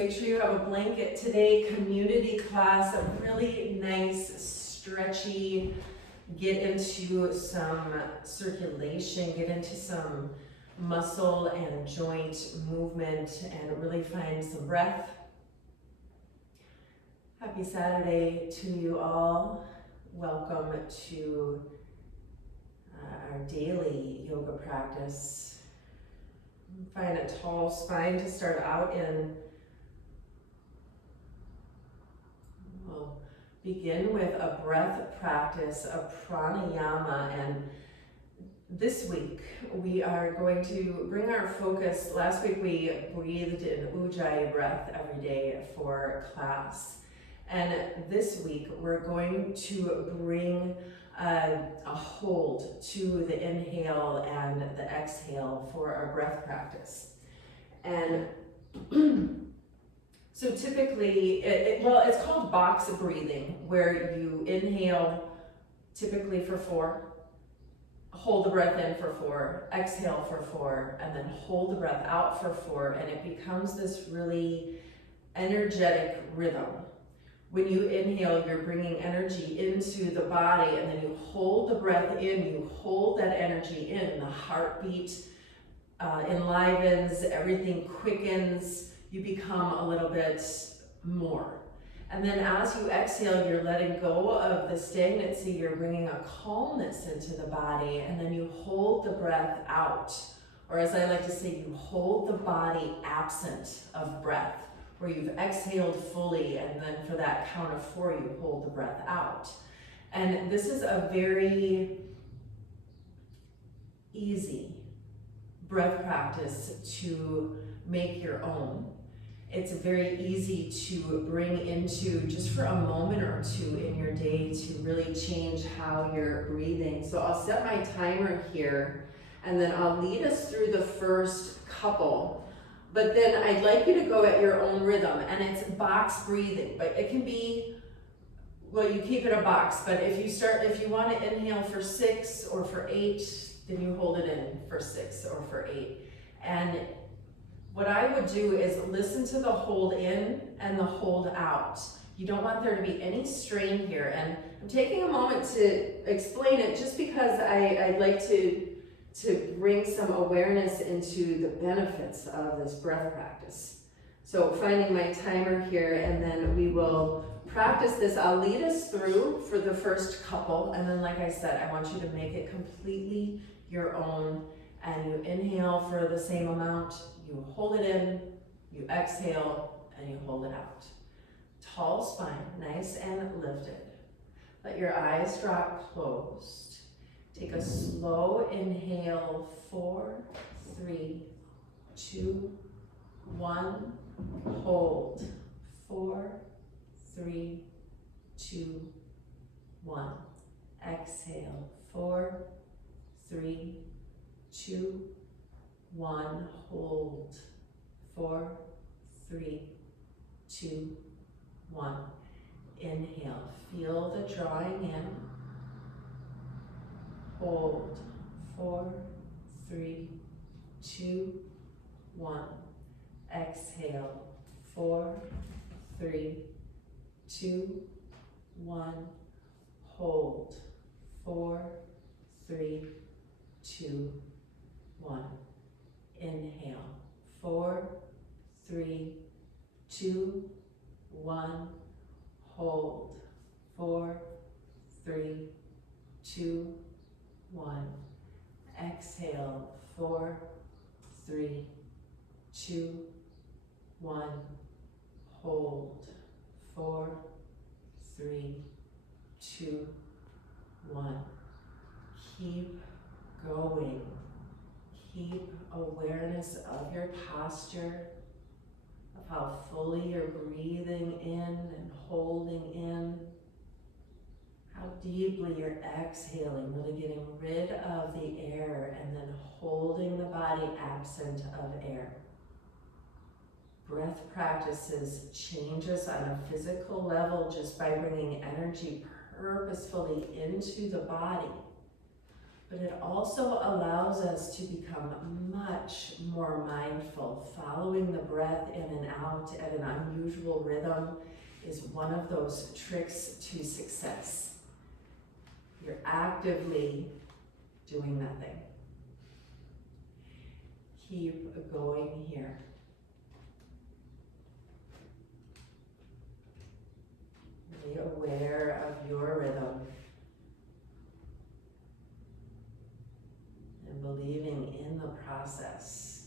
make sure you have a blanket. Today, community class, a really nice, stretchy, get into some circulation, get into some muscle and joint movement, and really find some breath. Happy Saturday to you all. Welcome to our daily yoga practice. Find a tall spine to start out in. We'll begin with a breath practice, a pranayama, and this week we are going to bring our focus. Last week we breathed in Ujjayi breath every day for class. And this week we're going to bring a hold to the inhale and the exhale for our breath practice. And so typically, it's called box breathing, where you inhale typically for 4, hold the breath in for 4, exhale for 4, and then hold the breath out for 4, and it becomes this really energetic rhythm. When you inhale, you're bringing energy into the body, and then you hold the breath in, you hold that energy in, the heartbeat enlivens, everything quickens, you become a little bit more. And then as you exhale, you're letting go of the stagnancy, you're bringing a calmness into the body, and then you hold the breath out. Or as I like to say, you hold the body absent of breath, where you've exhaled fully, and then for that count of 4, you hold the breath out. And this is a very easy breath practice to make your own. It's very easy to bring into just for a moment or 2 in your day to really change how you're breathing. So I'll set my timer here, and then I'll lead us through the first couple. But then I'd like you to go at your own rhythm, and it's box breathing, but it can be, well, you keep it a box, but if you want to inhale for 6 or for 8, then you hold it in for 6 or for 8. And what I would do is listen to the hold in and the hold out. You don't want there to be any strain here. And I'm taking a moment to explain it just because I'd like to bring some awareness into the benefits of this breath practice. So finding my timer here, and then we will practice this. I'll lead us through for the first couple, and then like I said, I want you to make it completely your own. And you inhale for the same amount, you hold it in, you exhale, and you hold it out. Tall spine, nice and lifted. Let your eyes drop closed. Take a slow inhale, 4, 3, 2, 1. Hold, 4, 3, 2, 1. Exhale, 4, 3, 2, 1. Hold, 4, 3, 2, 1. Inhale, feel the drawing in. Hold, 4, 3, 2, 1. Exhale, 4, 3, 2, 1. Hold, 4, 3, 2, 1. Inhale, 4, 3, 2, 1. Hold, 4, 3, 2, 1. Exhale, 4, 3, 2, 1. Hold, 4, 3, 2, 1. Keep going. Keep awareness of your posture, of how fully you're breathing in and holding in. How deeply you're exhaling, really getting rid of the air and then holding the body absent of air. Breath practices change us on a physical level just by bringing energy purposefully into the body. but it also allows us to become much more mindful. Following the breath in and out at an unusual rhythm is one of those tricks to success. You're actively doing nothing. Keep going here. Be aware of your rhythm and believing in the process.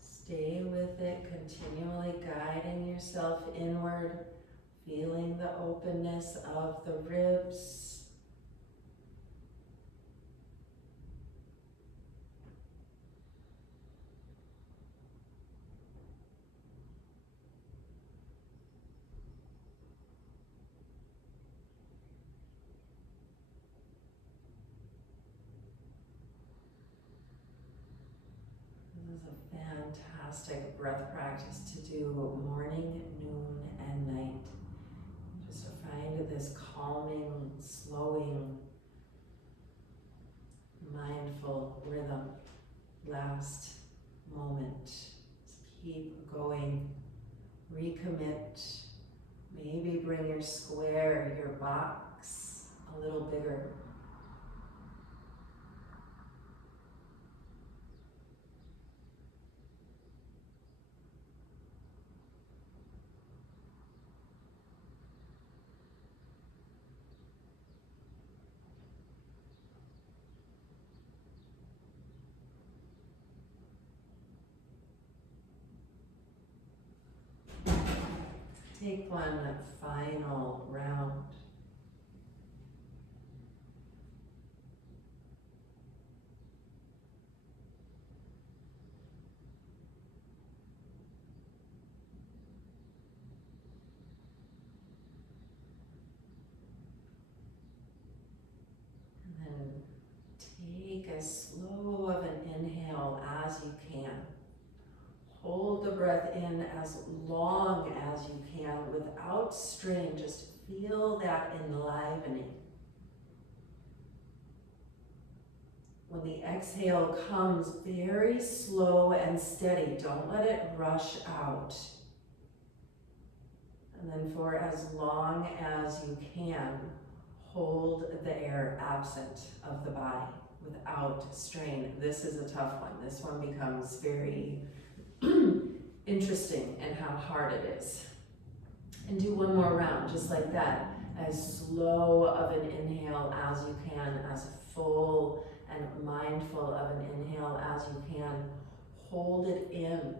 Stay with it, continually guiding yourself inward, feeling the openness of the ribs. This is a fantastic breath practice to do morning, noon, and night. Just to find this calming, slowing, mindful rhythm. Last moment. Just keep going. Recommit. Maybe bring your square, your box, a little bigger. Take one final round. And then take as slow of an inhale as you can. Hold the breath in as long as you can without strain. Just feel that enlivening. When the exhale comes, very slow and steady. Don't let it rush out. And then for as long as you can, hold the air absent of the body without strain. This is a tough one. This one becomes very interesting in how hard it is. And do one more round, just like that. As slow of an inhale as you can, as full and mindful of an inhale as you can. Hold it in.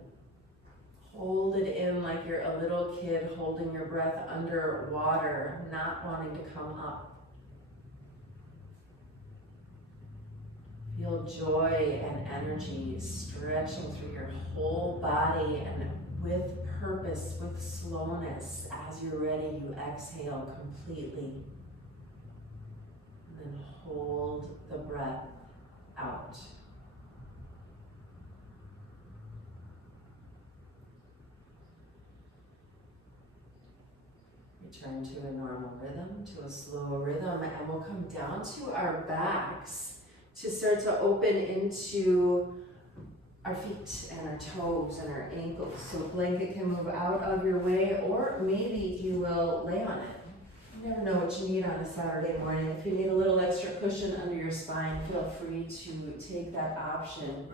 Hold it in like you're a little kid holding your breath under water, not wanting to come up. Feel joy and energy stretching through your whole body, and with purpose, with slowness. As you're ready, you exhale completely. And then hold the breath out. Return to a normal rhythm, to a slow rhythm, and we'll come down to our backs to start to open into our feet and our toes and our ankles. So blanket can move out of your way, or maybe you will lay on it. You never know what you need on a Saturday morning. If you need a little extra cushion under your spine, feel free to take that option.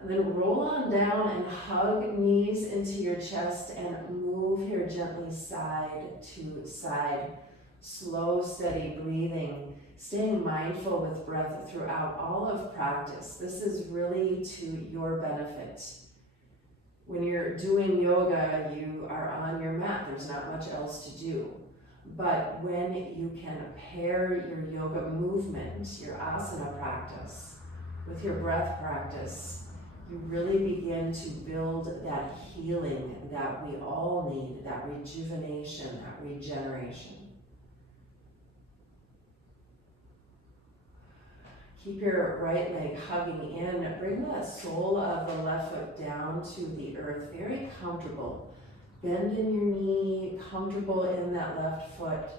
And then roll on down and hug knees into your chest and move here gently side to side. Slow, steady breathing, staying mindful with breath throughout all of practice. This is really to your benefit. When you're doing yoga, you are on your mat. There's not much else to do. But when you can pair your yoga movement, your asana practice, with your breath practice, you really begin to build that healing that we all need, that rejuvenation, that regeneration. Keep your right leg hugging in. Bring the sole of the left foot down to the earth, very comfortable. Bend in your knee, comfortable in that left foot.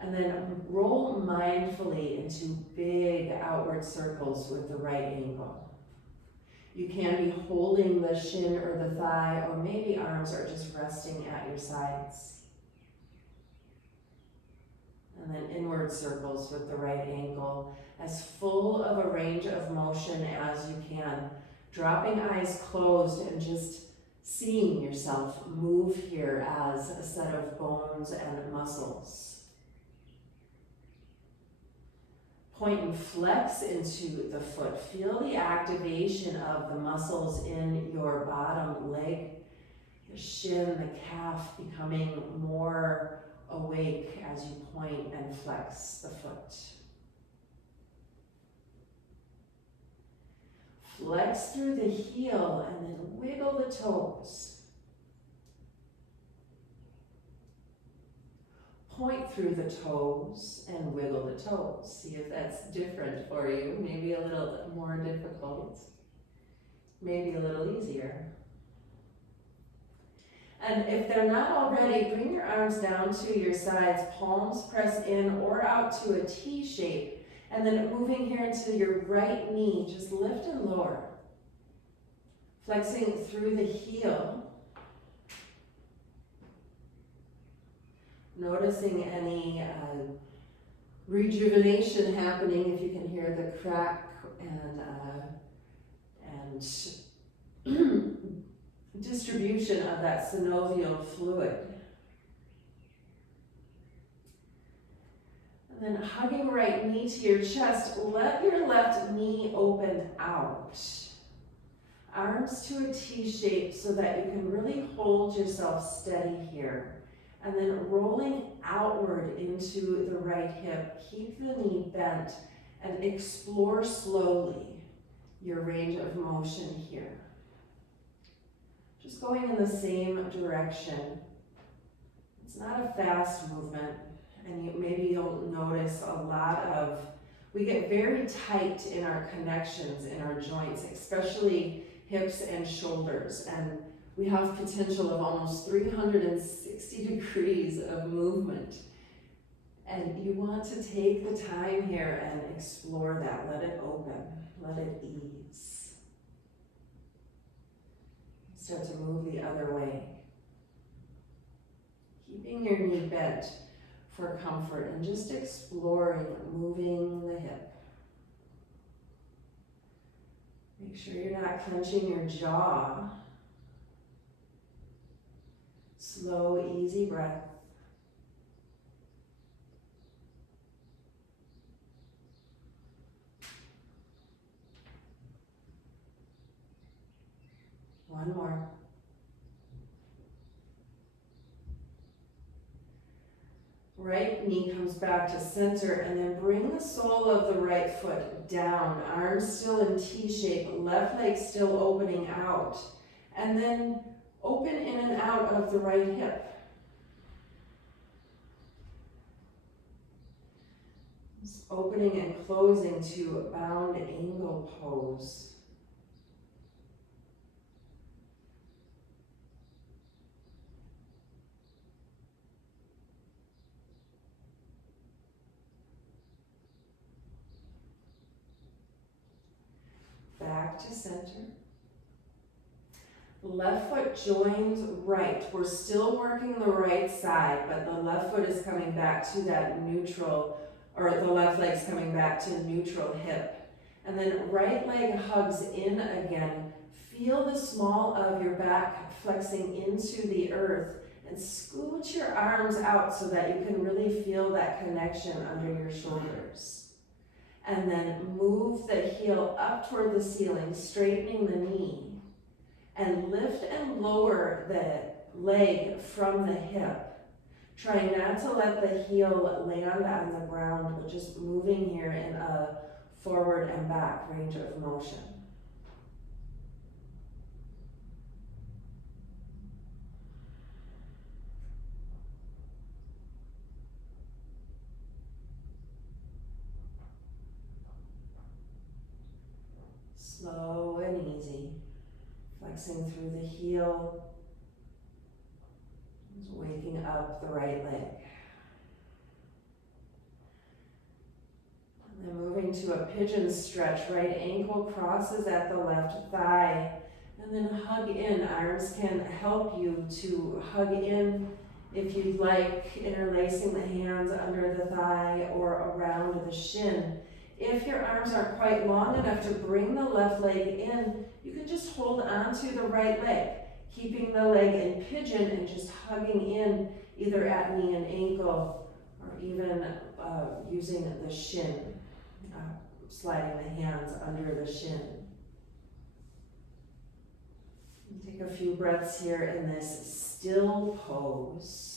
And then roll mindfully into big outward circles with the right ankle. You can be holding the shin or the thigh, or maybe arms are just resting at your sides. And then inward circles with the right ankle, as full of a range of motion as you can. Dropping eyes closed and just seeing yourself move here as a set of bones and muscles. Point and flex into the foot. Feel the activation of the muscles in your bottom leg, your shin, the calf becoming more awake as you point and flex the foot. Flex through the heel and then wiggle the toes. Point through the toes and wiggle the toes. See if that's different for you. Maybe a little more difficult. Maybe a little easier. And if they're not already, bring your arms down to your sides, palms press in or out to a T shape, and then moving here into your right knee, just lift and lower. Flexing through the heel. Noticing any rejuvenation happening, if you can hear the crack and distribution of that synovial fluid. And then hugging right knee to your chest, let your left knee open out. Arms to a T shape so that you can really hold yourself steady here. And then rolling outward into the right hip. Keep the knee bent and explore slowly your range of motion here. Just going in the same direction. It's not a fast movement, and maybe you'll notice a lot of, we get very tight in our connections in our joints, especially hips and shoulders, and we have potential of almost 360 degrees of movement. And you want to take the time here and explore that. Let it open, let it ease. Start to move the other way. Keeping your knee bent for comfort and just exploring moving the hip. Make sure you're not clenching your jaw. Slow, easy breath. One more. Right knee comes back to center, and then bring the sole of the right foot down. Arms still in T shape, left leg still opening out. And then open in and out of the right hip. Just opening and closing to bound angle pose. Back to center. Left foot joins right. We're still working the right side, but the left foot is coming back to that neutral, or the left leg's coming back to neutral hip. And then right leg hugs in again. Feel the small of your back flexing into the earth, and scoot your arms out so that you can really feel that connection under your shoulders. And then move the heel up toward the ceiling, straightening the knee. And lift and lower the leg from the hip. Try not to let the heel land on the ground, but just moving here in a forward and back range of motion. Slow and easy. Flexing through the heel. Just waking up the right leg. And then moving to a pigeon stretch. Right ankle crosses at the left thigh. And then hug in. Arms can help you to hug in if you'd like, interlacing the hands under the thigh or around the shin. If your arms aren't quite long enough to bring the left leg in, you can just hold on to the right leg, keeping the leg in pigeon and just hugging in either at knee and ankle, or even using the shin, sliding the hands under the shin. Take a few breaths here in this still pose.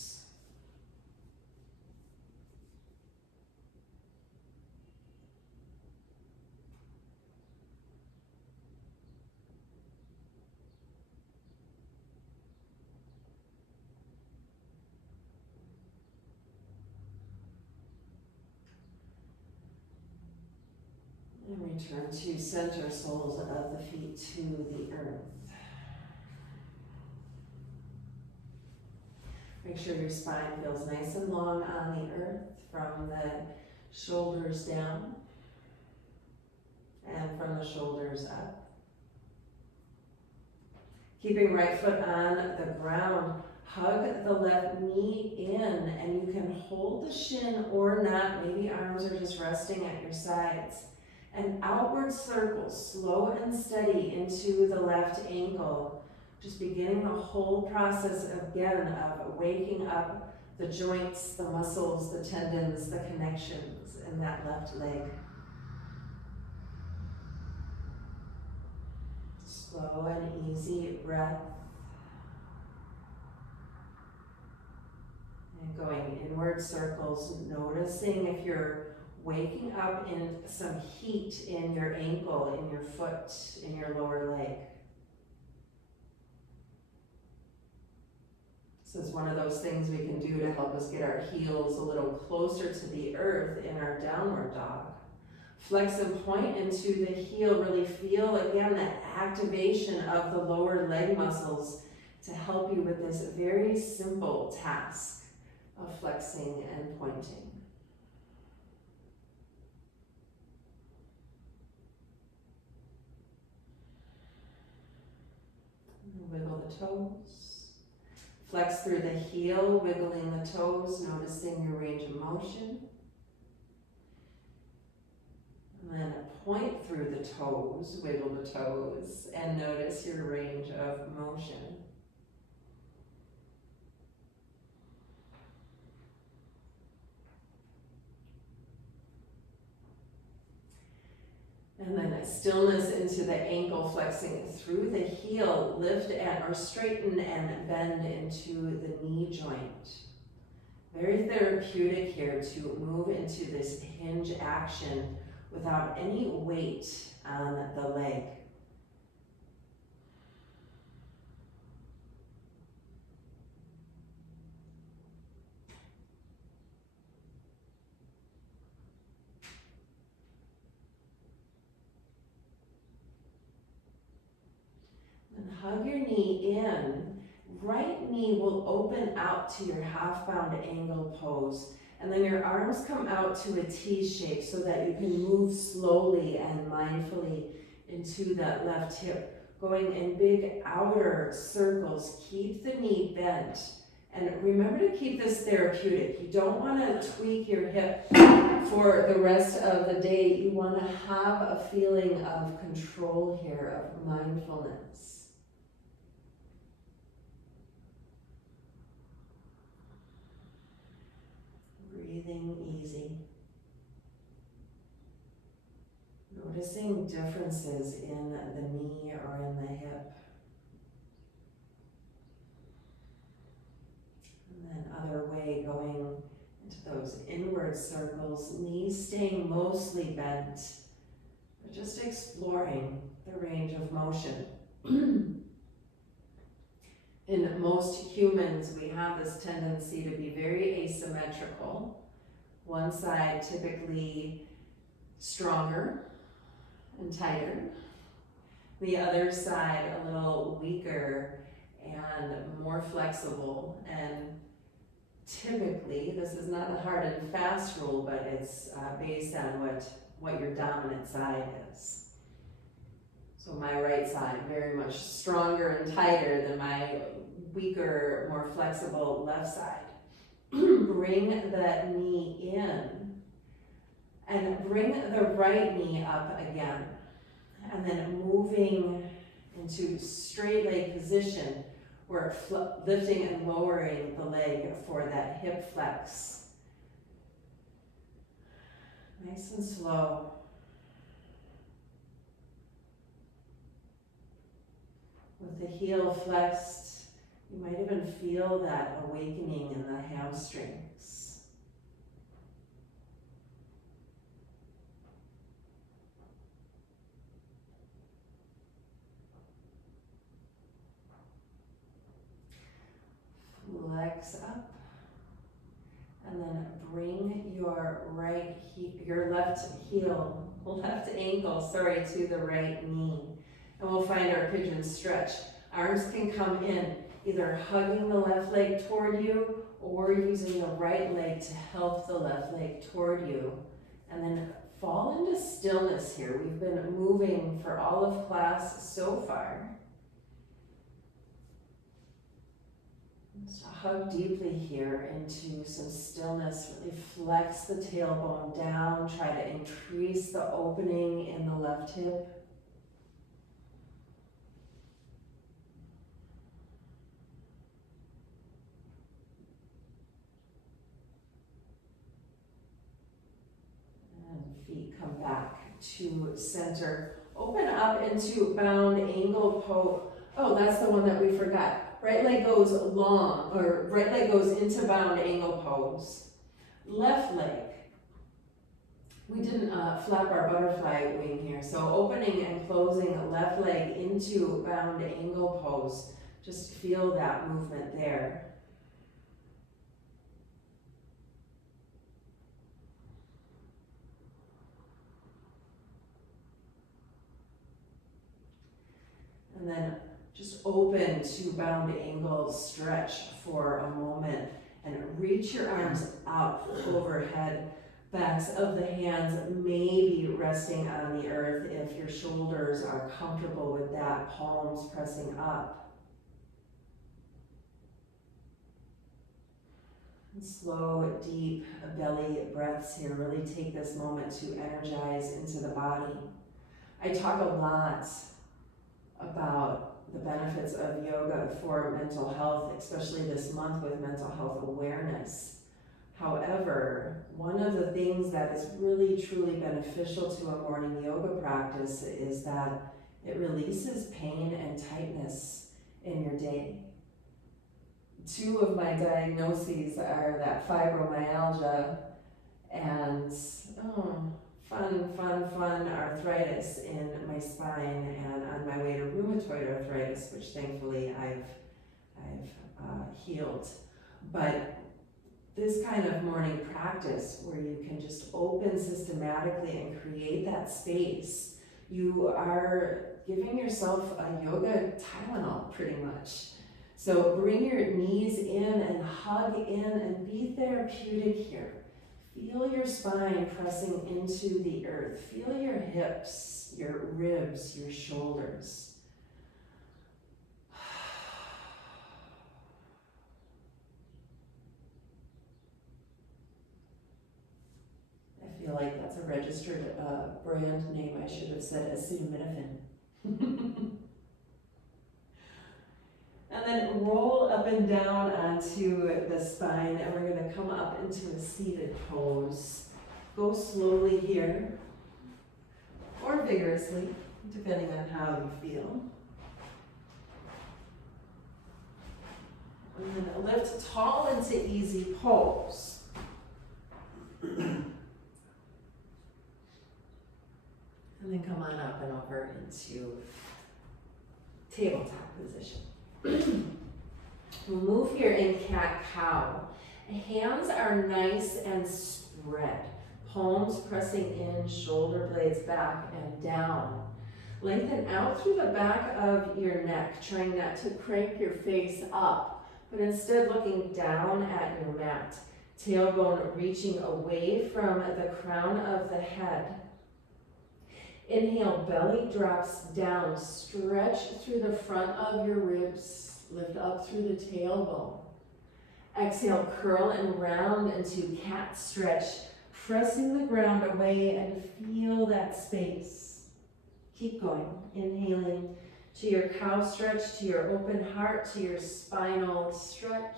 And return to center, soles of the feet to the earth. Make sure your spine feels nice and long on the earth from the shoulders down and from the shoulders up. Keeping right foot on the ground, hug the left knee in, and you can hold the shin or not. Maybe arms are just resting at your sides. And outward circle, slow and steady into the left ankle. Just beginning the whole process again of waking up the joints, the muscles, the tendons, the connections in that left leg. Slow and easy breath. And going inward circles, noticing if you're waking up in some heat in your ankle, in your foot, in your lower leg. This is one of those things we can do to help us get our heels a little closer to the earth in our downward dog. Flex and point into the heel. Really feel, again, that activation of the lower leg muscles to help you with this very simple task of flexing and pointing. Wiggle the toes. Flex through the heel, wiggling the toes, noticing your range of motion. And then point through the toes, wiggle the toes, and notice your range of motion. And then a stillness into the ankle, flexing through the heel, lift and or straighten and bend into the knee joint. Very therapeutic here to move into this hinge action without any weight on the leg. Hug your knee in. Right knee will open out to your half-bound angle pose. And then your arms come out to a T shape so that you can move slowly and mindfully into that left hip. Going in big outer circles. Keep the knee bent. And remember to keep this therapeutic. You don't want to tweak your hip for the rest of the day. You want to have a feeling of control here, of mindfulness. Breathing easy. Noticing differences in the knee or in the hip. And then other way, going those inward circles, knees staying mostly bent. We're just exploring the range of motion. In most humans, we have this tendency to be very asymmetrical. One side typically stronger and tighter. The other side a little weaker and more flexible. And typically, this is not a hard and fast rule, but it's based on what your dominant side is. So my right side, very much stronger and tighter than my weaker, more flexible left side. Bring that knee in and bring the right knee up again. And then moving into straight leg position, we're lifting and lowering the leg for that hip flex. Nice and slow. With the heel flexed, you might even feel that awakening in the hamstrings. Flex up, and then bring your left ankle, to the right knee. And we'll find our pigeon stretch. Arms can come in, either hugging the left leg toward you or using the right leg to help the left leg toward you. And then fall into stillness here. We've been moving for all of class so far. Just hug deeply here into some stillness. Really flex the tailbone down. Try to increase the opening in the left hip. Feet come back to center. Open up into bound angle pose. Oh, that's the one that we forgot. Right leg goes long, or right leg goes into bound angle pose. Left leg. We didn't flap our butterfly wing here. So opening and closing left leg into bound angle pose. Just feel that movement there. And then just open to bound angle stretch for a moment and reach your arms out overhead. Backs of the hands may be resting on the earth if your shoulders are comfortable with that, palms pressing up. And slow, deep belly breaths here. Really take this moment to energize into the body. I talk a lot about the benefits of yoga for mental health, especially this month with mental health awareness. However, one of the things that is really truly beneficial to a morning yoga practice is that it releases pain and tightness in your day. Two of my diagnoses are that fibromyalgia and fun arthritis in my spine, and on my way to rheumatoid arthritis, which thankfully I've healed. But this kind of morning practice where you can just open systematically and create that space, you are giving yourself a yoga Tylenol pretty much. So bring your knees in and hug in and be therapeutic here. Feel your spine pressing into the earth. Feel your hips, your ribs, your shoulders. I feel like that's a registered brand name. I should have said acetaminophen. And then roll up and down onto the spine, and we're going to come up into a seated pose. Go slowly here, or vigorously, depending on how you feel. And then lift tall into easy pose. and over into tabletop position. We'll move here in cat-cow. Hands are nice and spread. Palms pressing in, shoulder blades back and down. Lengthen out through the back of your neck, trying not to crank your face up, but instead looking down at your mat. Tailbone reaching away from the crown of the head. Inhale, belly drops down. Stretch through the front of your ribs. Lift up through the tailbone. Exhale, curl and round into cat stretch, pressing the ground away and feel that space. Keep going. Inhaling to your cow stretch, to your open heart, to your spinal stretch.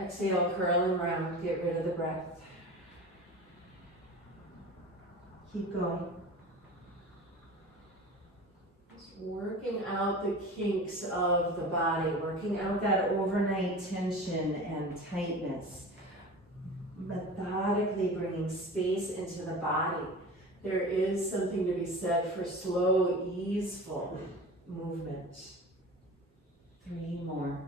Exhale, curl and round. Get rid of the breath. Keep going. Just working out the kinks of the body, working out that overnight tension and tightness. Methodically bringing space into the body. There is something to be said for slow, easeful movement. 3 more.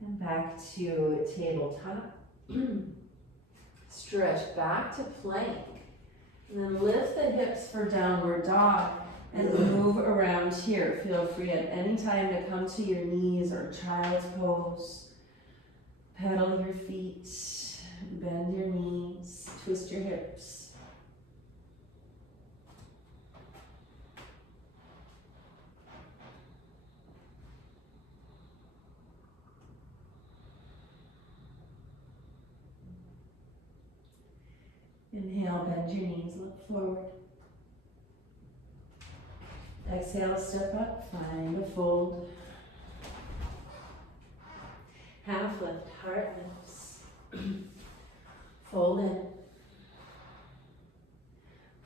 And back to tabletop. Stretch back to plank. And then lift the hips for downward dog and move around here. Feel free at any time to come to your knees or child's pose. Pedal your feet, bend your knees, twist your hips. Inhale, bend your knees, look forward. Exhale, step up, find a fold. Half lift, heart lifts. Fold in.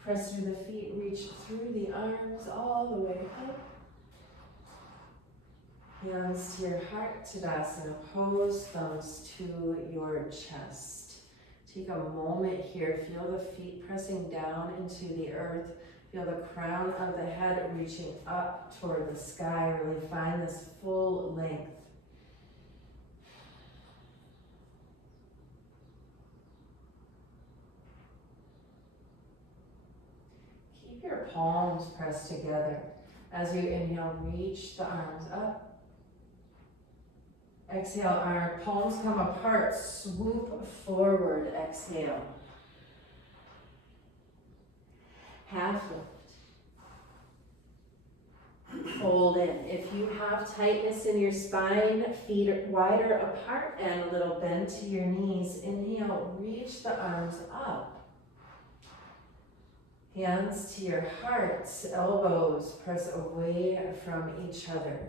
Press through the feet, reach through the arms all the way up. Hands to your heart, Tadasana pose, thumbs to your chest. Take a moment here, feel the feet pressing down into the earth. Feel the crown of the head reaching up toward the sky. Really find this full length. Keep your palms pressed together. As you inhale, reach the arms up. Exhale, palms come apart, swoop forward, exhale. Half lift. Fold in. If you have tightness in your spine, feet are wider apart and a little bend to your knees. Inhale, reach the arms up. Hands to your heart, elbows press away from each other.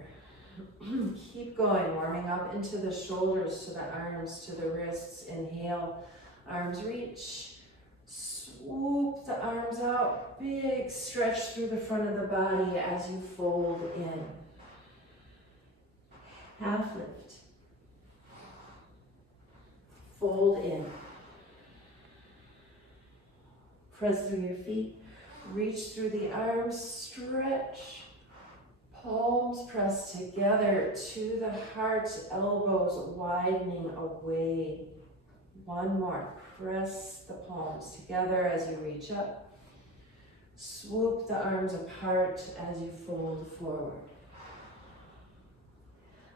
Keep going, warming up into the shoulders, to the arms, to the wrists. Inhale, arms reach. Swoop the arms out. Big stretch through the front of the body as you fold in. Half lift. Fold in. Press through your feet. Reach through the arms. Stretch. Palms press together to the heart, elbows widening away. One more. Press the palms together as you reach up. Swoop the arms apart as you fold forward.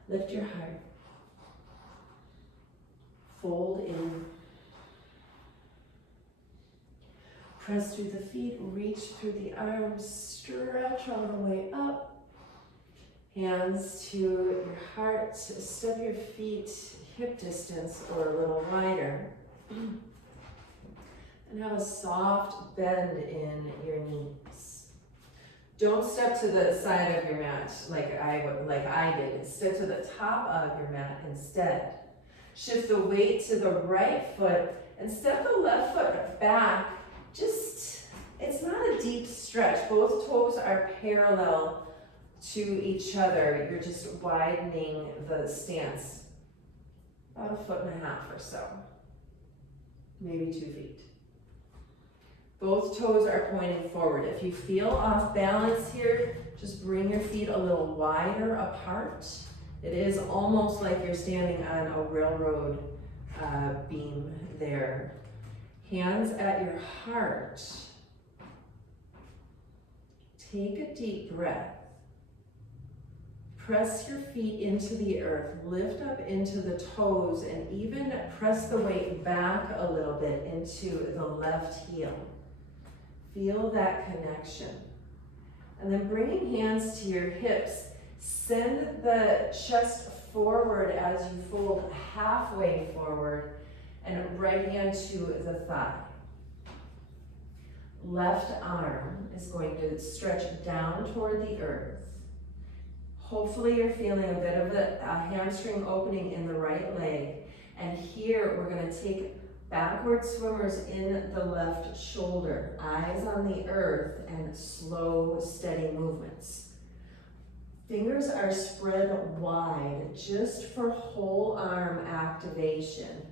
Lift your heart. Fold in. Press through the feet, reach through the arms, stretch all the way up. Hands to your heart, step your feet hip distance or a little wider. And have a soft bend in your knees. Don't step to the side of your mat like I did. Step to the top of your mat instead. Shift the weight to the right foot and step the left foot back. It's not a deep stretch. Both toes are parallel to each other. You're just widening the stance about 1.5 feet or so, maybe 2 feet. Both toes are pointing forward. If you feel off balance here, just bring your feet a little wider apart. It is almost like you're standing on a railroad beam there. Hands at your heart. Take a deep breath. Press your feet into the earth. Lift up into the toes and even press the weight back a little bit into the left heel. Feel that connection. And then bringing hands to your hips, send the chest forward as you fold halfway forward and right hand to the thigh. Left arm is going to stretch down toward the earth. Hopefully you're feeling a bit of a hamstring opening in the right leg. And here we're going to take backward swimmers in the left shoulder, eyes on the earth, and slow, steady movements. Fingers are spread wide just for whole arm activation.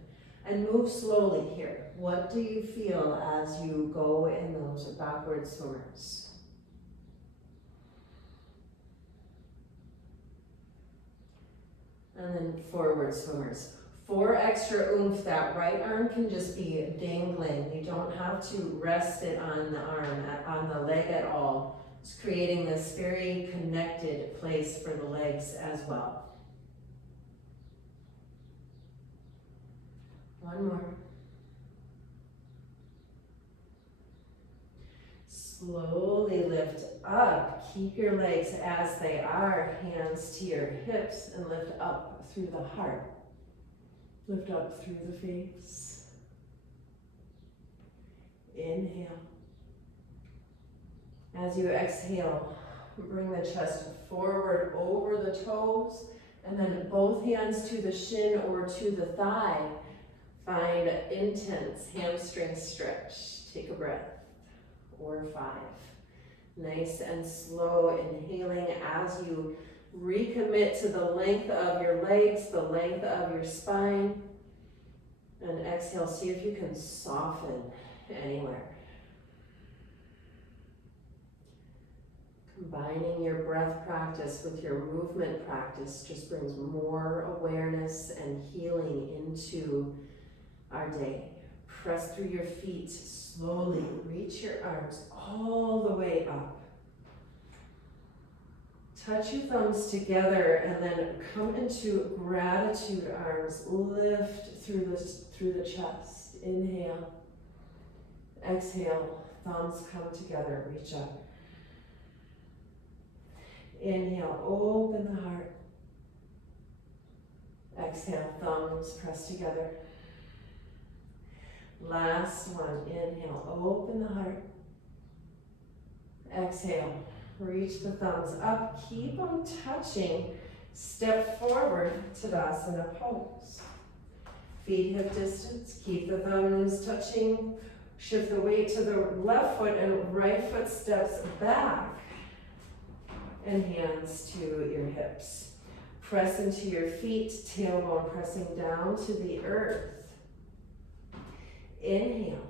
And move slowly here. What do you feel as you go in those backward swimmers? And then forward swimmers. 4 extra oomph. That right arm can just be dangling. You don't have to rest it on the arm, on the leg at all. It's creating this very connected place for the legs as well. One more. Slowly lift up. Keep your legs as they are. Hands to your hips and lift up through the heart. Lift up through the face. Inhale. As you exhale, bring the chest forward over the toes and then both hands to the shin or to the thigh. Find intense hamstring stretch. Take a breath, or 5. Nice and slow inhaling as you recommit to the length of your legs, the length of your spine. And exhale, see if you can soften anywhere. Combining your breath practice with your movement practice just brings more awareness and healing into our day. Press through your feet slowly. Reach your arms all the way up. Touch your thumbs together and then come into gratitude arms. Lift through the chest. Inhale. Exhale. Thumbs come together. Reach up. Inhale. Open the heart. Exhale. Thumbs press together. Last one. Inhale. Open the heart. Exhale. Reach the thumbs up. Keep them touching. Step forward. Tadasana pose. Feet hip distance. Keep the thumbs touching. Shift the weight to the left foot and right foot steps back. And hands to your hips. Press into your feet. Tailbone pressing down to the earth. Inhale.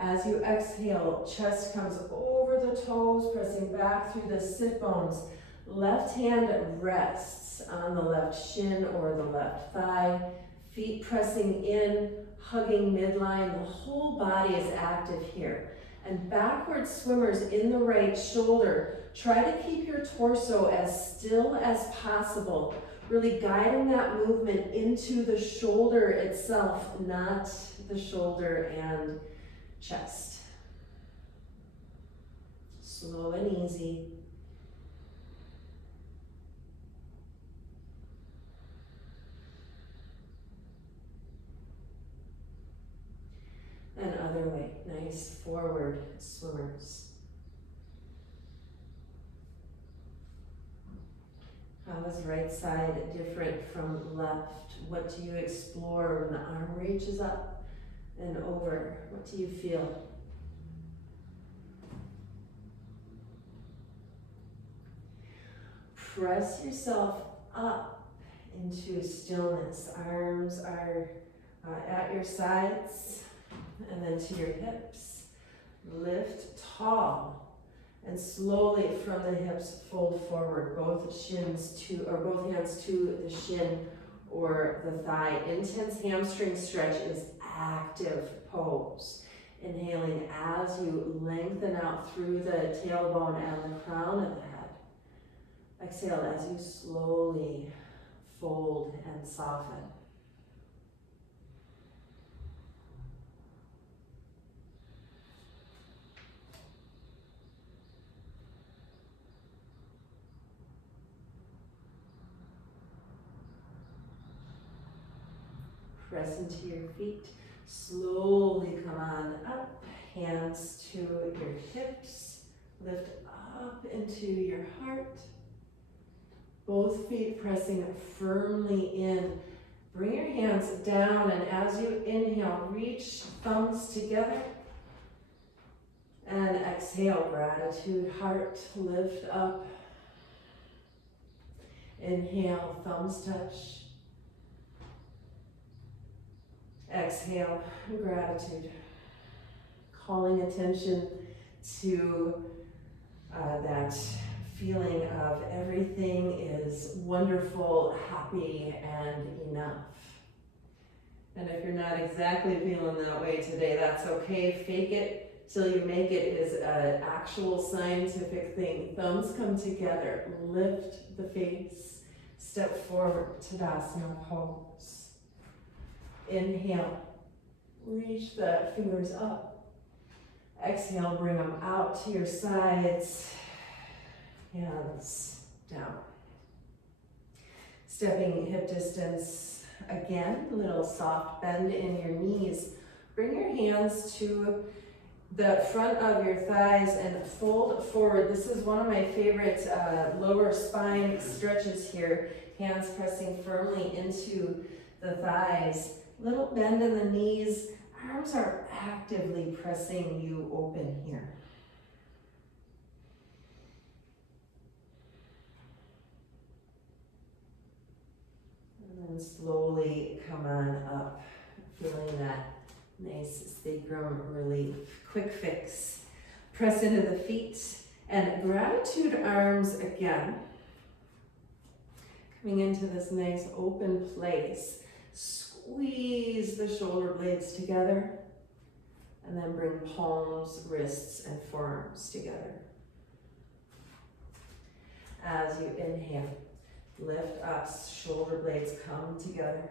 As you exhale, chest comes over the toes, pressing back through the sit bones. Left hand rests on the left shin or the left thigh. Feet pressing in, hugging midline. The whole body is active here. And backward swimmers in the right shoulder. Try to keep your torso as still as possible. Really guiding that movement into the shoulder itself, not the shoulder and chest. Slow and easy. And other way, nice forward swimmers. How is right side different from left? What do you explore when the arm reaches up and over? What do you feel? Press yourself up into stillness. Arms are at your sides and then to your hips. Lift tall and slowly from the hips fold forward, both hands to the shin or the thigh. Intense hamstring stretch is active pose. Inhaling as you lengthen out through the tailbone and the crown of the head. Exhale as you slowly fold and soften. Press into your feet. Slowly come on up. Hands to your hips. Lift up into your heart. Both feet pressing firmly in. Bring your hands down, and as you inhale, reach thumbs together. And exhale, gratitude, heart, lift up. Inhale, thumbs touch. Exhale, gratitude. Calling attention to that feeling of everything is wonderful, happy, and enough. And if you're not exactly feeling that way today, that's okay. Fake it till you make it is an actual scientific thing. Thumbs come together, lift the face, step forward, Tadasana pose. Inhale, reach the fingers up. Exhale, bring them out to your sides. Hands down. Stepping hip distance again, little soft bend in your knees. Bring your hands to the front of your thighs and fold forward. This is one of my favorite lower spine stretches here. Hands pressing firmly into the thighs. Little bend in the knees. Arms are actively pressing you open here. And then slowly come on up, feeling that nice sacrum relief. Quick fix. Press into the feet and gratitude arms again. Coming into this nice open place. Squeeze the shoulder blades together and then bring palms, wrists, and forearms together. As you inhale, lift up, shoulder blades come together.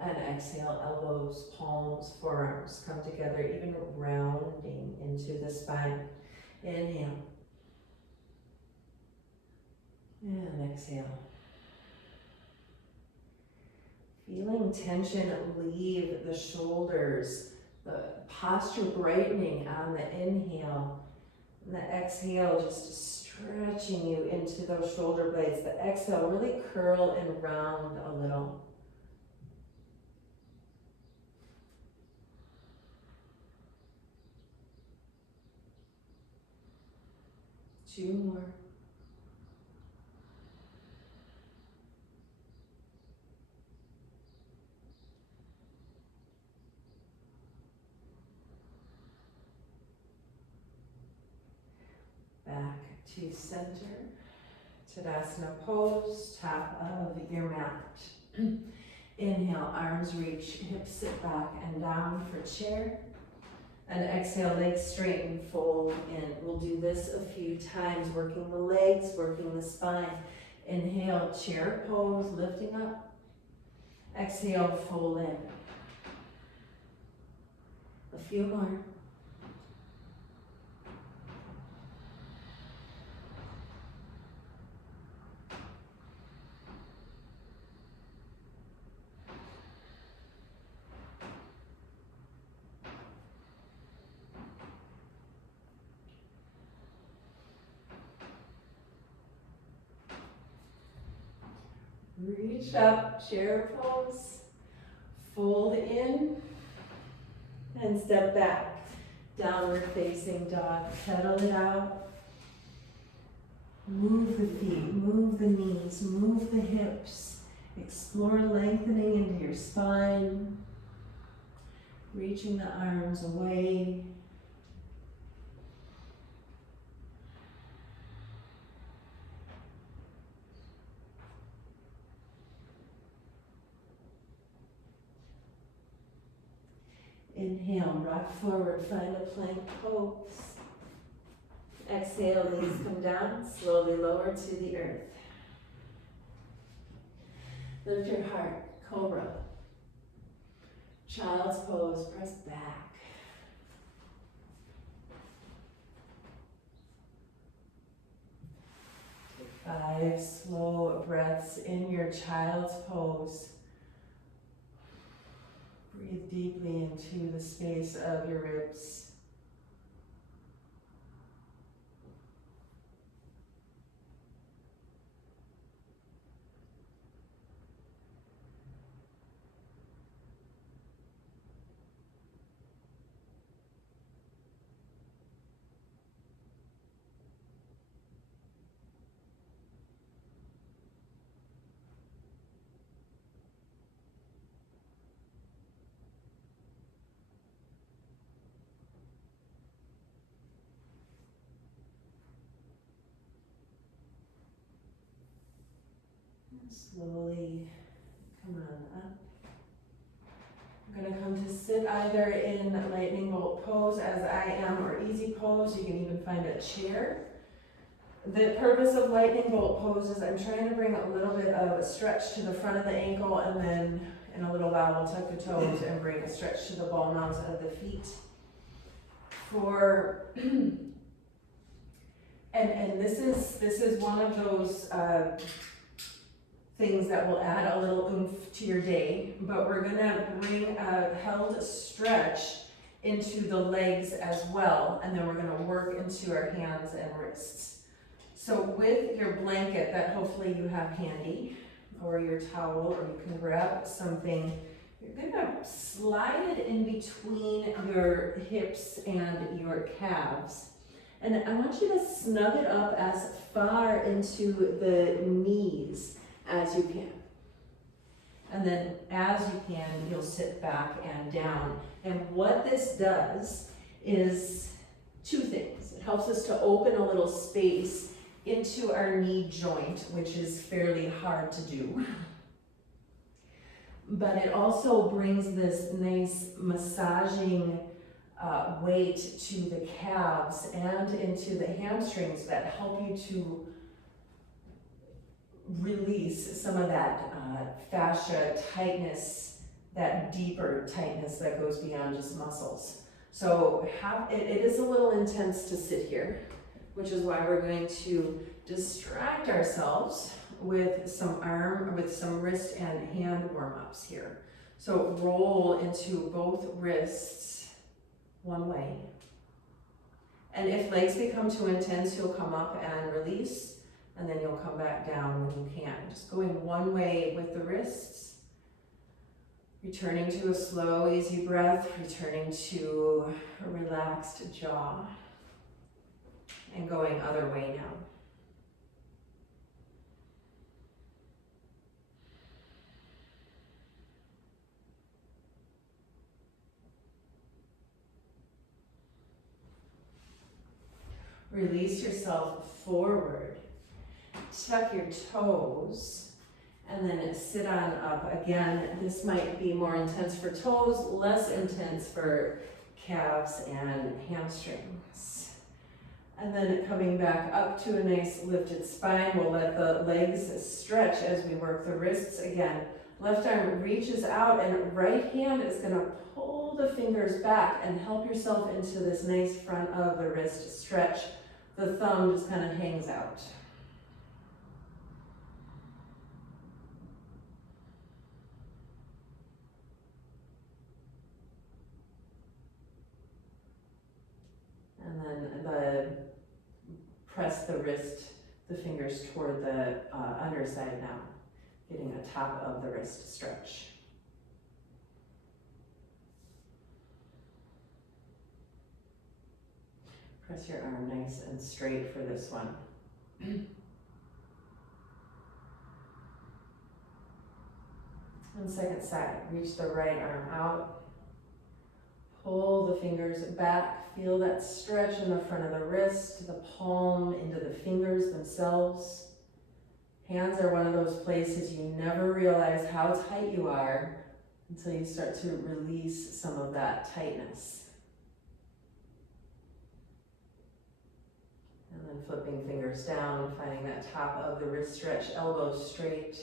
And exhale, elbows, palms, forearms come together, even rounding into the spine. Inhale. And exhale. Feeling tension leave the shoulders, the posture brightening on the inhale. And the exhale just stretching you into those shoulder blades. The exhale, really curl and round a little. Two more. Back to center. Tadasana pose, top of your mat. Inhale, arms reach, hips sit back and down for chair. And exhale, legs straighten, fold in. We'll do this a few times, working the legs, working the spine. Inhale, chair pose, lifting up. Exhale, fold in. A few more. Reach up, chair pose. Fold in and step back. Downward facing dog. Pedal it out. Move the feet, move the knees, move the hips. Explore lengthening into your spine. Reaching the arms away. Inhale, rock forward, find a plank pose. Exhale, knees come down, slowly lower to the earth. Lift your heart, cobra. Child's pose, press back. Take 5 slow breaths in your child's pose. Breathe deeply into the space of your ribs. Slowly come on up. I'm going to come to sit either in lightning bolt pose as I am or easy pose. You can even find a chair. The purpose of lightning bolt pose is I'm trying to bring a little bit of a stretch to the front of the ankle, and then in a little while we'll tuck the toes and bring a stretch to the ball mounds of the feet. For and this is one of those things that will add a little oomph to your day, but we're gonna bring a held stretch into the legs as well, and then we're gonna work into our hands and wrists. So with your blanket that hopefully you have handy, or your towel, or you can grab something, you're gonna slide it in between your hips and your calves. And I want you to snug it up as far into the knees as you can. And then as you can, you'll sit back and down. And what this does is 2 things. It helps us to open a little space into our knee joint, which is fairly hard to do. But it also brings this nice massaging weight to the calves and into the hamstrings that help you to release some of that fascia tightness, that deeper tightness that goes beyond just muscles. So it is a little intense to sit here, which is why we're going to distract ourselves with some wrist and hand warm-ups here. So roll into both wrists one way. And if legs become too intense, you'll come up and release, and then you'll come back down when you can. Just going one way with the wrists, returning to a slow, easy breath, returning to a relaxed jaw, and going other way now. Release yourself forward. Tuck your toes and then sit on up. Again, this might be more intense for toes, less intense for calves and hamstrings. And then coming back up to a nice lifted spine, we'll let the legs stretch as we work the wrists again. Left arm reaches out and right hand is going to pull the fingers back and help yourself into this nice front of the wrist stretch. The thumb just kind of hangs out. And then press the wrist, the fingers toward the underside now. getting a top of the wrist stretch. Press your arm nice and straight for this one. And second side, reach the right arm out. Pull the fingers back. Feel that stretch in the front of the wrist, the palm into the fingers themselves. Hands are one of those places you never realize how tight you are until you start to release some of that tightness. And then flipping fingers down, finding that top of the wrist stretch, elbows straight.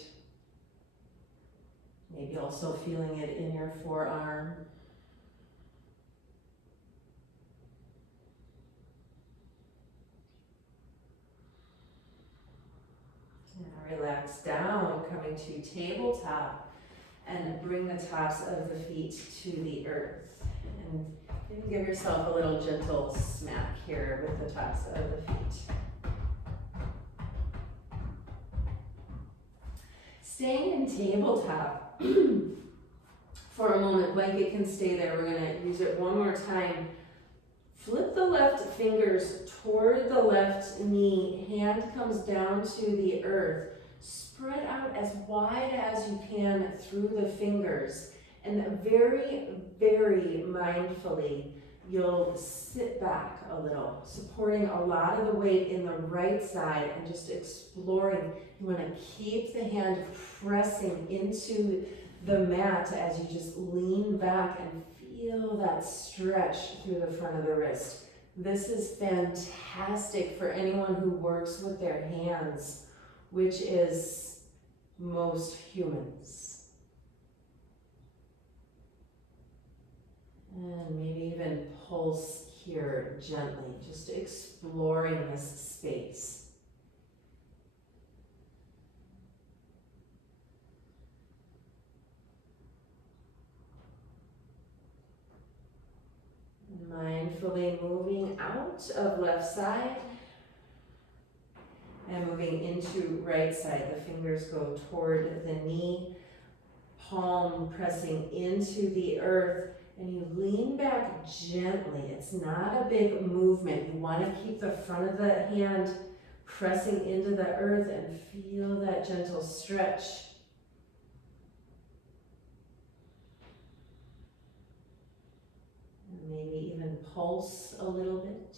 Maybe also feeling it in your forearm. And relax down, coming to tabletop, and bring the tops of the feet to the earth. And you can give yourself a little gentle smack here with the tops of the feet. Staying in tabletop for a moment, blanket can stay there. We're gonna use it one more time. Flip the left fingers toward the left knee. Hand comes down to the earth. Spread out as wide as you can through the fingers. And very, very mindfully, you'll sit back a little, supporting a lot of the weight in the right side and just exploring. You want to keep the hand pressing into the mat as you just lean back and feel that stretch through the front of the wrist. This is fantastic for anyone who works with their hands, which is most humans. And maybe even pulse here gently, just exploring this space. Mindfully moving out of left side and moving into right side. The fingers go toward the knee, palm pressing into the earth. And you lean back gently. It's not a big movement. You want to keep the front of the hand pressing into the earth and feel that gentle stretch. And maybe even pulse a little bit.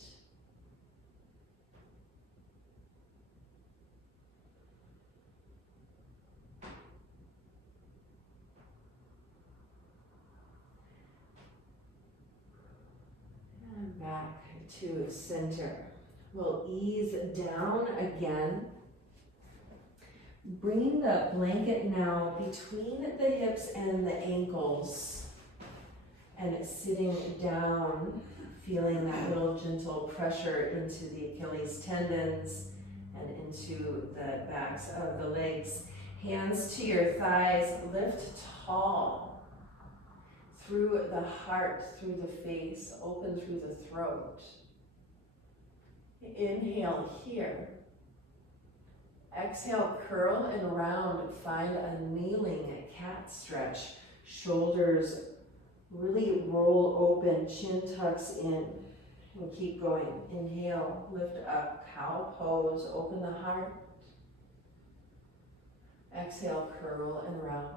Back to center. We'll ease down again. Bringing the blanket now between the hips and the ankles and sitting down, feeling that little gentle pressure into the Achilles tendons and into the backs of the legs. Hands to your thighs, lift tall. Through the heart, through the face, open through the throat. Inhale here. Exhale, curl and round. Find a kneeling cat stretch. Shoulders really roll open, chin tucks in. And keep going. Inhale, lift up, cow pose, open the heart. Exhale, curl and round.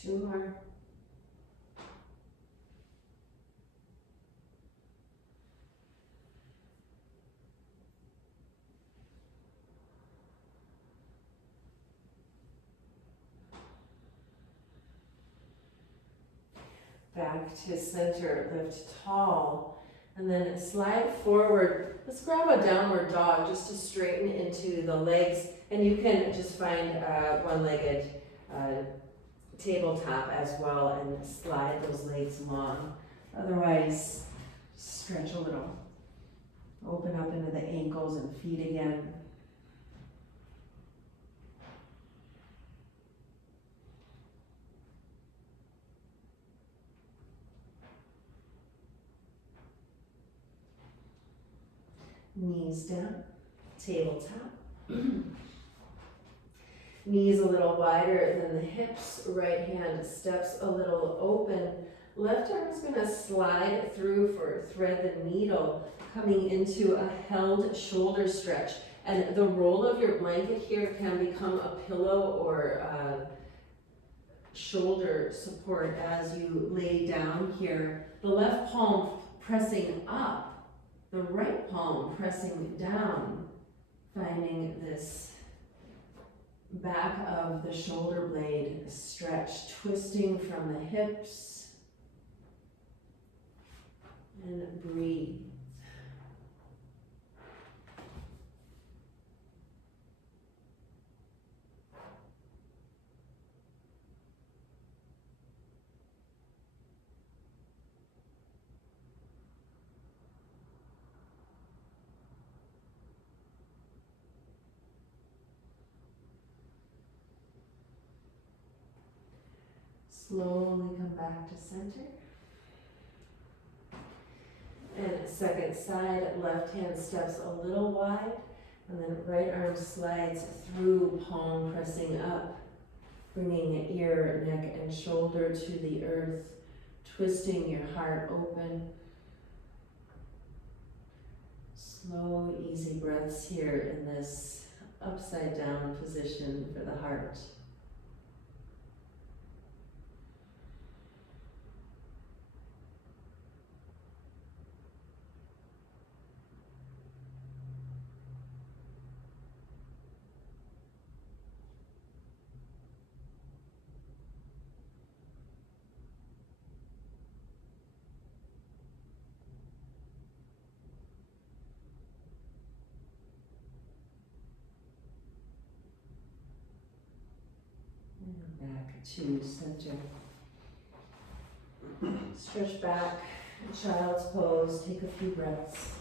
Two more. Back to center, lift tall, and then slide forward. Let's grab a downward dog just to straighten into the legs, and you can just find one-legged tabletop as well and slide those legs long. Otherwise, stretch a little. Open up into the ankles and feet again. Knees down, tabletop. Knees a little wider than the hips, right hand steps a little open. Left arm is gonna slide through for thread the needle, coming into a held shoulder stretch. And the roll of your blanket here can become a pillow or shoulder support as you lay down here. The left palm pressing up, the right palm pressing down, finding this back of the shoulder blade stretch, twisting from the hips, and breathe. Slowly come back to center. And second side, left hand steps a little wide, and then right arm slides through, palm pressing up, bringing ear, neck, and shoulder to the earth, twisting your heart open. Slow, easy breaths here in this upside down position for the heart. Back to center. Stretch back, child's pose, take a few breaths.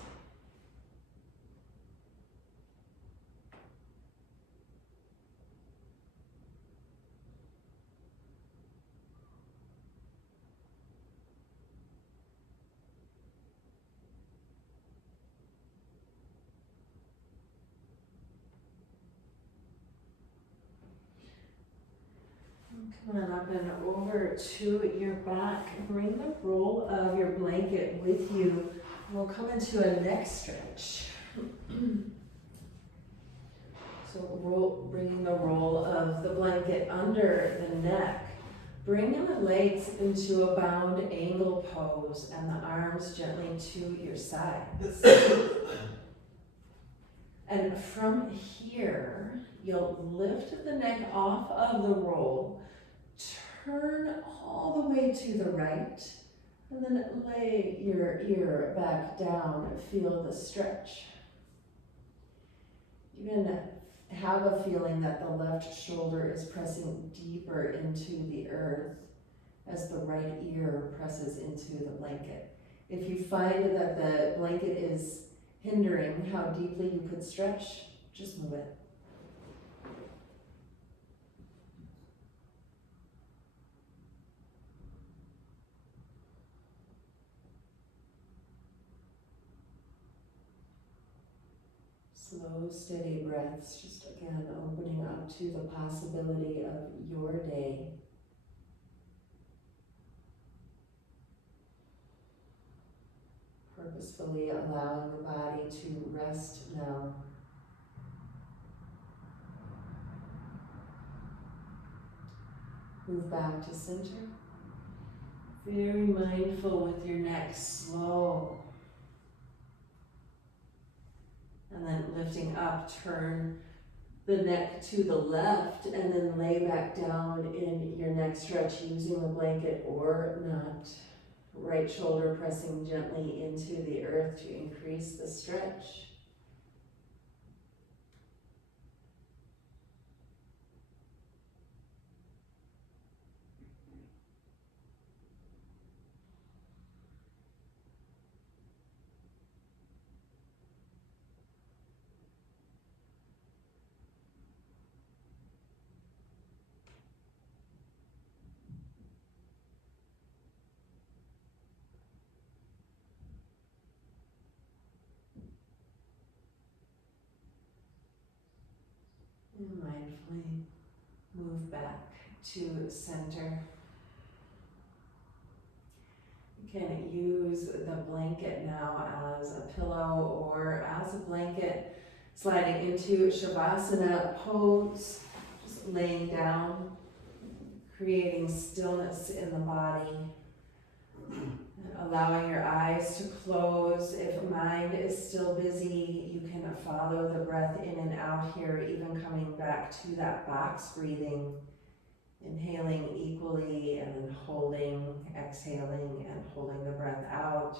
Come on up and over to your back. Bring the roll of your blanket with you. We'll come into a neck stretch. So bringing the roll of the blanket under the neck. Bring the legs into a bound angle pose and the arms gently to your sides. And from here, you'll lift the neck off of the roll, turn all the way to the right, and then lay your ear back down. Feel the stretch. You can have a feeling that the left shoulder is pressing deeper into the earth as the right ear presses into the blanket. If you find that the blanket is hindering how deeply you could stretch, just move it. Slow, steady breaths, just again opening up to the possibility of your day. Purposefully allowing the body to rest now. Move back to center. Very mindful with your neck, slow. And then lifting up, turn the neck to the left and then lay back down in your neck stretch using the blanket or not. Right shoulder pressing gently into the earth to increase the stretch. gently move back to center. You can use the blanket now as a pillow or as a blanket, sliding into Shavasana pose, just laying down, creating stillness in the body, and allowing your eyes to close. If mind is still busy, you can follow the breath in and out here, even coming back to that box breathing. Inhaling equally and then holding, exhaling and holding the breath out.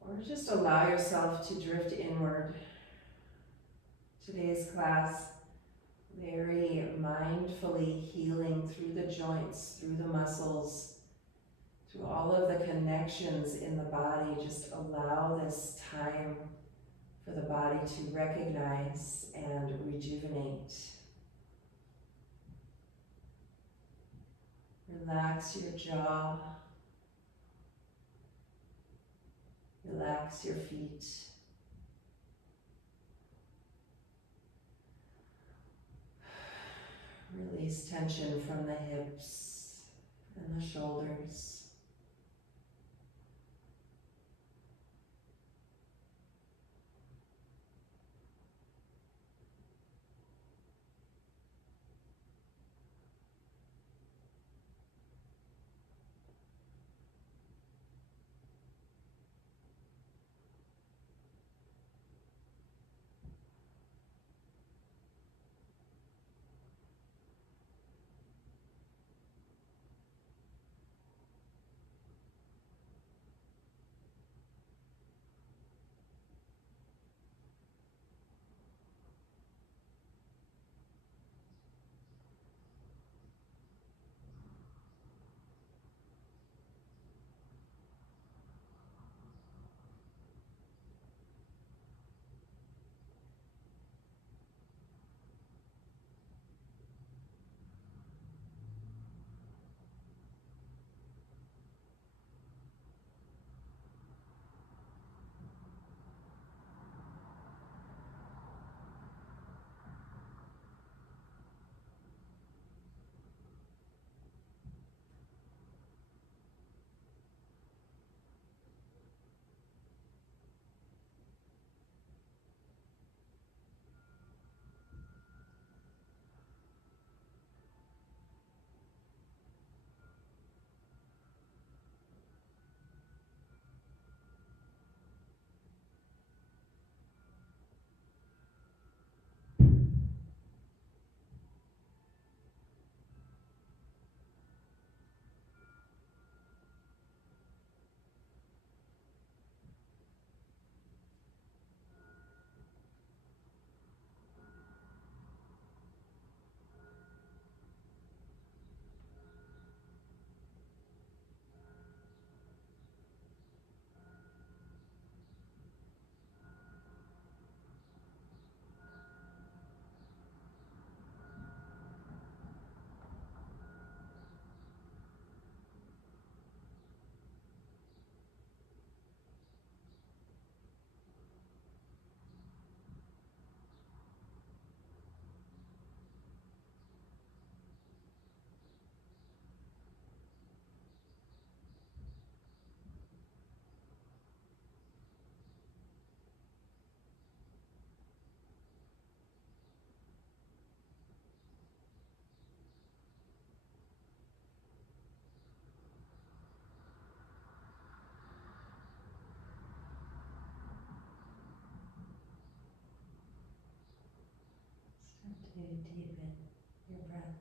Or just allow yourself to drift inward. Today's class, very mindfully healing through the joints, through the muscles, through all of the connections in the body. Just allow this time for the body to recognize and rejuvenate. Relax your jaw. Relax your feet. Release tension from the hips and the shoulders. Start to deepen your breath.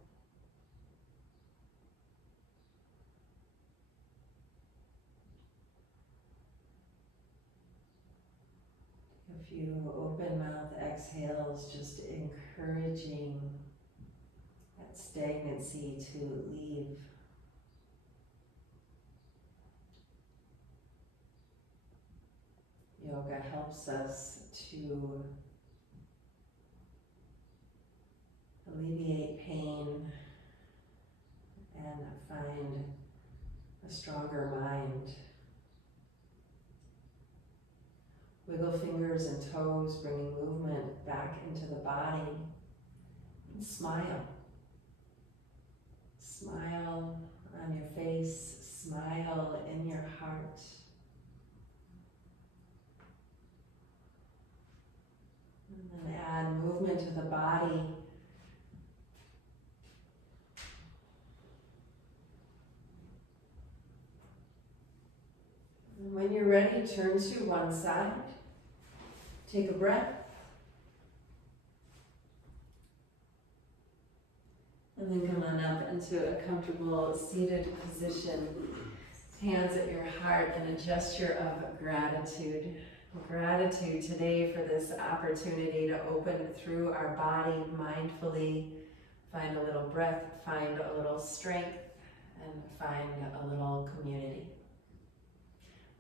A few open mouth exhales, just encouraging that stagnancy to leave. Yoga helps us to alleviate pain and find a stronger mind. Wiggle fingers and toes, bringing movement back into the body. And smile. Smile on your face, smile in your heart. And then add movement to the body. And when you're ready, turn to one side. Take a breath. And then come on up into a comfortable seated position. Hands at your heart and a gesture of gratitude. Gratitude today for this opportunity to open through our body mindfully. Find a little breath, find a little strength, and find a little community.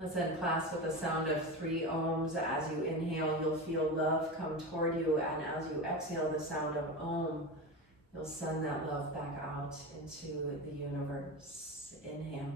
Let's end class with the sound of 3 ohms. As you inhale, you'll feel love come toward you, and as you exhale the sound of om, you'll send that love back out into the universe. Inhale.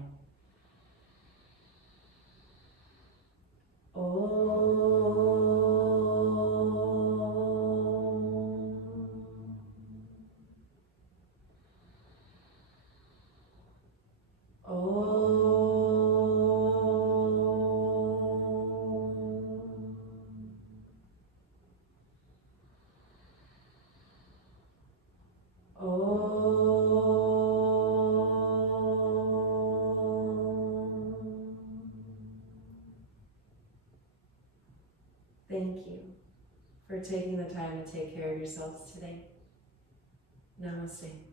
Thank you for taking the time to take care of yourselves today. Namaste.